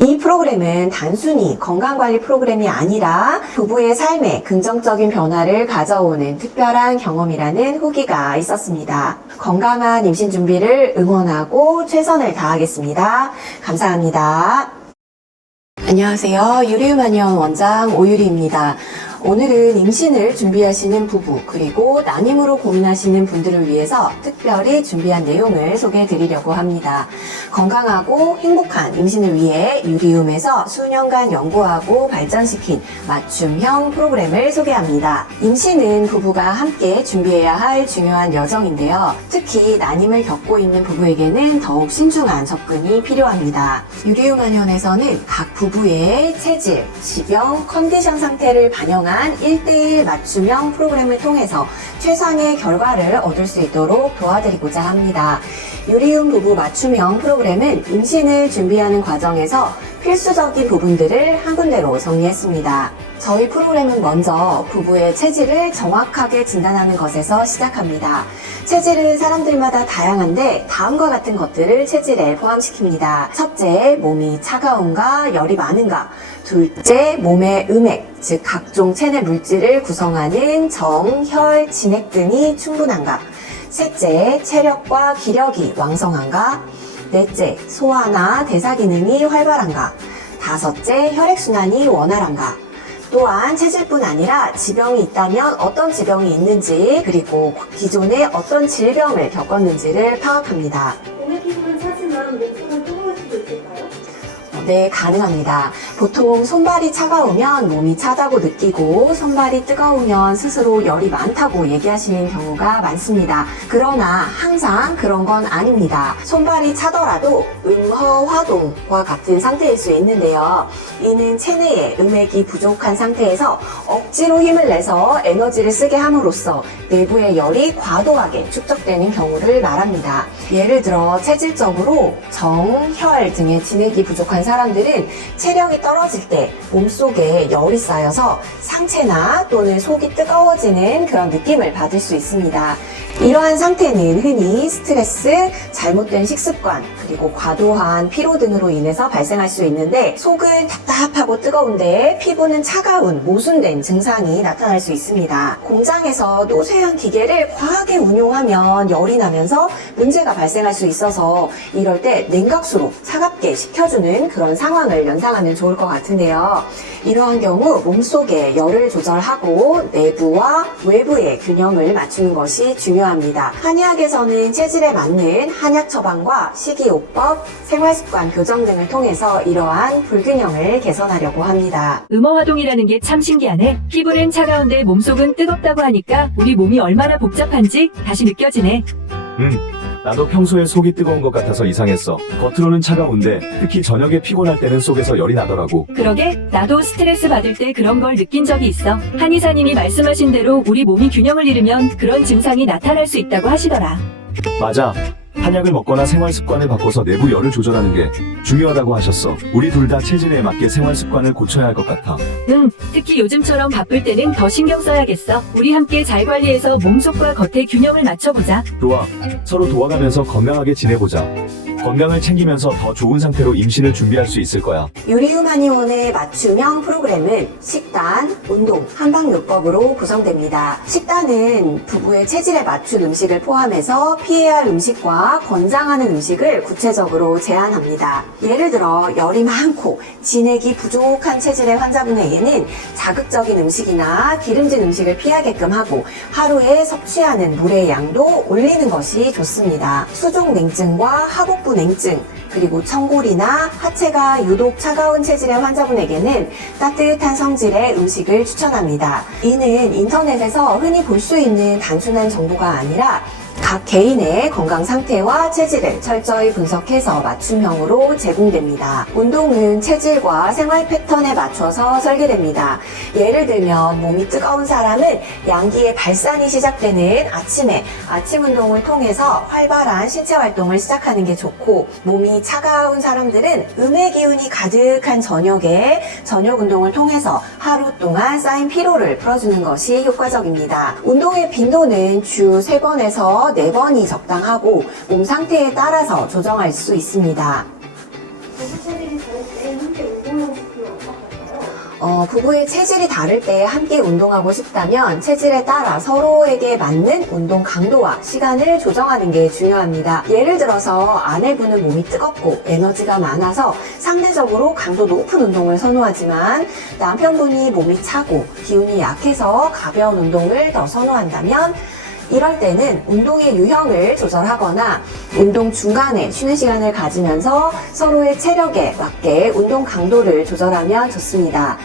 이 프로그램은 단순히 건강관리 프로그램이 아니라 부부의 삶에 긍정적인 변화를 가져오는 특별한 경험이라는 후기가 있었습니다. 건강한 임신 준비를 응원하고 최선을 다하겠습니다. 감사합니다. 안녕하세요. 유리우마니언 원장 오유리입니다. 오늘은 임신을 준비하시는 부부 그리고 난임으로 고민하시는 분들을 위해서 특별히 준비한 내용을 소개해 드리려고 합니다. 건강하고 행복한 임신을 위해 유리움에서 수년간 연구하고 발전시킨 맞춤형 프로그램을 소개합니다. 임신은 부부가 함께 준비해야 할 중요한 여정인데요. 특히 난임을 겪고 있는 부부에게는 더욱 신중한 접근이 필요합니다. 유리우마니언에서는 각 부부의 체질, 지병, 컨디션 상태를 반영한 1:1 맞춤형 프로그램을 통해서 최상의 결과를 얻을 수 있도록 도와드리고자 합니다. 유리움 부부 맞춤형 프로그램은 임신을 준비하는 과정에서 필수적인 부분들을 한 군데로 정리했습니다. 저희 프로그램은 먼저 부부의 체질을 정확하게 진단하는 것에서 시작합니다. 체질은 사람들마다 다양한데 다음과 같은 것들을 체질에 포함시킵니다. 첫째, 몸이 차가운가 열이 많은가. 둘째, 몸의 음액, 즉 각종 체내 물질을 구성하는 정, 혈, 진액 등이 충분한가. 셋째, 체력과 기력이 왕성한가. 넷째, 소화나 대사 기능이 활발한가. 다섯째, 혈액순환이 원활한가. 또한 체질뿐 아니라 지병이 있다면 어떤 지병이 있는지 그리고 기존에 어떤 질병을 겪었는지를 파악합니다. 몸의 피부는 차지만 목표는 뜨거울 수도 있을까요? 네, 가능합니다. 보통 손발이 차가우면 몸이 차다고 느끼고 손발이 뜨거우면 스스로 열이 많다고 얘기하시는 경우가 많습니다. 그러나 항상 그런 건 아닙니다. 손발이 차더라도 음허화동과 같은 상태일 수 있는데요. 이는 체내에 음액이 부족한 상태에서 억지로 힘을 내서 에너지를 쓰게 함으로써 내부의 열이 과도하게 축적되는 경우를 말합니다. 예를 들어 체질적으로 정, 혈 등의 진액이 부족한 사람들은 체력이 떨어질 때 몸속에 열이 쌓여서 상체나 또는 속이 뜨거워지는 그런 느낌을 받을 수 있습니다. 이러한 상태는 흔히 스트레스, 잘못된 식습관, 그리고 과도한 피로 등으로 인해서 발생할 수 있는데 속은 답답하고 뜨거운데 피부는 차가운, 모순된 증상이 나타날 수 있습니다. 공장에서 노쇠한 기계를 과하게 운용하면 열이 나면서 문제가 발생할 수 있어서 이럴 때 냉각수로 차갑게 식혀주는 그런 상황을 연상하면 좋을 것 같은데요. 이러한 경우 몸속에 열을 조절하고 내부와 외부의 균형을 맞추는 것이 중요합니다. 한의학에서는 체질에 맞는 한약 처방과 식이요법, 생활습관 교정 등을 통해서 이러한 불균형을 개선하려고 합니다. 음어화동이라는 게 참 신기하네. 피부는 차가운데 몸속은 뜨겁다고 하니까 우리 몸이 얼마나 복잡한지 다시 느껴지네. 나도 평소에 속이 뜨거운 것 같아서 이상했어. 겉으로는 차가운데 특히 저녁에 피곤할 때는 속에서 열이 나더라고. 그러게 나도 스트레스 받을 때 그런 걸 느낀 적이 있어. 한의사님이 말씀하신 대로 우리 몸이 균형을 잃으면 그런 증상이 나타날 수 있다고 하시더라. 맞아. 한약을 먹거나 생활 습관을 바꿔서 내부 열을 조절하는 게 중요하다고 하셨어. 우리 둘 다 체질에 맞게 생활 습관을 고쳐야 할 것 같아. 특히 요즘처럼 바쁠 때는 더 신경 써야겠어. 우리 함께 잘 관리해서 몸속과 겉의 균형을 맞춰보자. 좋아. 서로 도와가면서 건강하게 지내보자. 건강을 챙기면서 더 좋은 상태로 임신을 준비할 수 있을 거야. 유리우마니온의 맞춤형 프로그램은 식단, 운동, 한방요법으로 구성됩니다. 식단은 부부의 체질에 맞춘 음식을 포함해서 피해야 할 음식과 권장하는 음식을 구체적으로 제안합니다. 예를 들어 열이 많고 진액이 부족한 체질의 환자분에게는 자극적인 음식이나 기름진 음식을 피하게끔 하고 하루에 섭취하는 물의 양도 올리는 것이 좋습니다. 수족 냉증과 하복부 냉증, 그리고 청골이나 하체가 유독 차가운 체질의 환자분에게는 따뜻한 성질의 음식을 추천합니다. 이는 인터넷에서 흔히 볼 수 있는 단순한 정보가 아니라 각 개인의 건강 상태와 체질을 철저히 분석해서 맞춤형으로 제공됩니다. 운동은 체질과 생활 패턴에 맞춰서 설계됩니다. 예를 들면 몸이 뜨거운 사람은 양기의 발산이 시작되는 아침에 아침 운동을 통해서 활발한 신체 활동을 시작하는 게 좋고, 몸이 차가운 사람들은 음의 기운이 가득한 저녁에 저녁 운동을 통해서 하루 동안 쌓인 피로를 풀어주는 것이 효과적입니다. 운동의 빈도는 주 3번에서 4번이 적당하고 몸 상태에 따라서 조정할 수 있습니다. 부부 체질이 다를 때 부부의 체질이 다를 때 함께 운동하고 싶다면 체질에 따라 서로에게 맞는 운동 강도와 시간을 조정하는 게 중요합니다. 예를 들어서 아내분은 몸이 뜨겁고 에너지가 많아서 상대적으로 강도 높은 운동을 선호하지만 남편분이 몸이 차고 기운이 약해서 가벼운 운동을 더 선호한다면 이럴 때는 운동의 유형을 조절하거나 운동 중간에 쉬는 시간을 가지면서 서로의 체력에 맞게 운동 강도를 조절하면 좋습니다.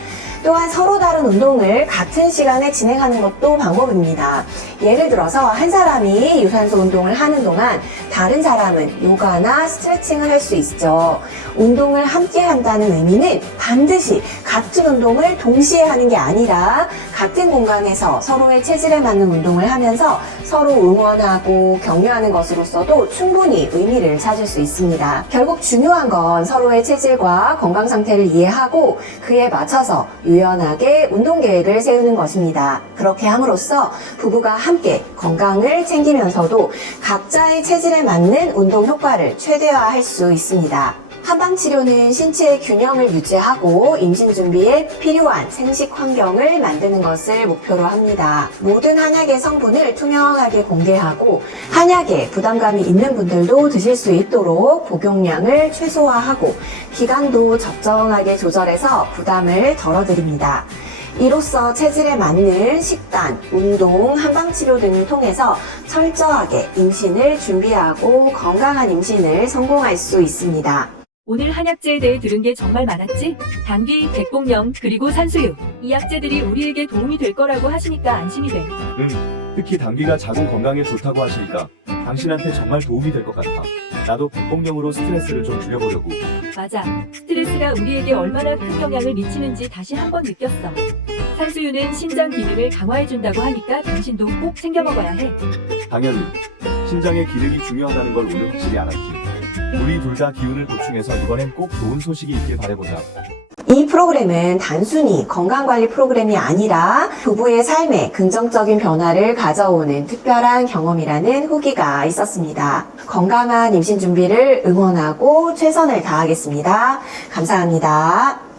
또한 서로 다른 운동을 같은 시간에 진행하는 것도 방법입니다. 예를 들어서 한 사람이 유산소 운동을 하는 동안 다른 사람은 요가나 스트레칭을 할 수 있죠. 운동을 함께 한다는 의미는 반드시 같은 운동을 동시에 하는 게 아니라 같은 공간에서 서로의 체질에 맞는 운동을 하면서 서로 응원하고 격려하는 것으로서도 충분히 의미를 찾을 수 있습니다. 결국 중요한 건 서로의 체질과 건강 상태를 이해하고 그에 맞춰서 유연하게 운동 계획을 세우는 것입니다. 그렇게 함으로써 부부가 함께 건강을 챙기면서도 각자의 체질에 맞는 운동 효과를 최대화할 수 있습니다. 한방치료는 신체의 균형을 유지하고 임신 준비에 필요한 생식 환경을 만드는 것을 목표로 합니다. 모든 한약의 성분을 투명하게 공개하고 한약에 부담감이 있는 분들도 드실 수 있도록 복용량을 최소화하고 기간도 적정하게 조절해서 부담을 덜어드립니다. 이로써 체질에 맞는 식단, 운동, 한방치료 등을 통해서 철저하게 임신을 준비하고 건강한 임신을 성공할 수 있습니다. 오늘 한약재에 대해 들은 게 정말 많았지? 당귀, 백봉령, 그리고 산수유. 이 약재들이 우리에게 도움이 될 거라고 하시니까 안심이 돼. 특히 당귀가 자궁 건강에 좋다고 하시니까 당신한테 정말 도움이 될 것 같아. 나도 백봉령으로 스트레스를 좀 줄여보려고. 맞아. 스트레스가 우리에게 얼마나 큰 영향을 미치는지 다시 한번 느꼈어. 산수유는 신장 기능을 강화해준다고 하니까 당신도 꼭 챙겨 먹어야 해. 당연히 신장의 기능이 중요하다는 걸 오늘 확실히 알았지. 우리 둘 다 기운을 보충해서 이번엔 꼭 좋은 소식이 있길 바라보자. 이 프로그램은 단순히 건강관리 프로그램이 아니라 부부의 삶에 긍정적인 변화를 가져오는 특별한 경험이라는 후기가 있었습니다. 건강한 임신 준비를 응원하고 최선을 다하겠습니다. 감사합니다.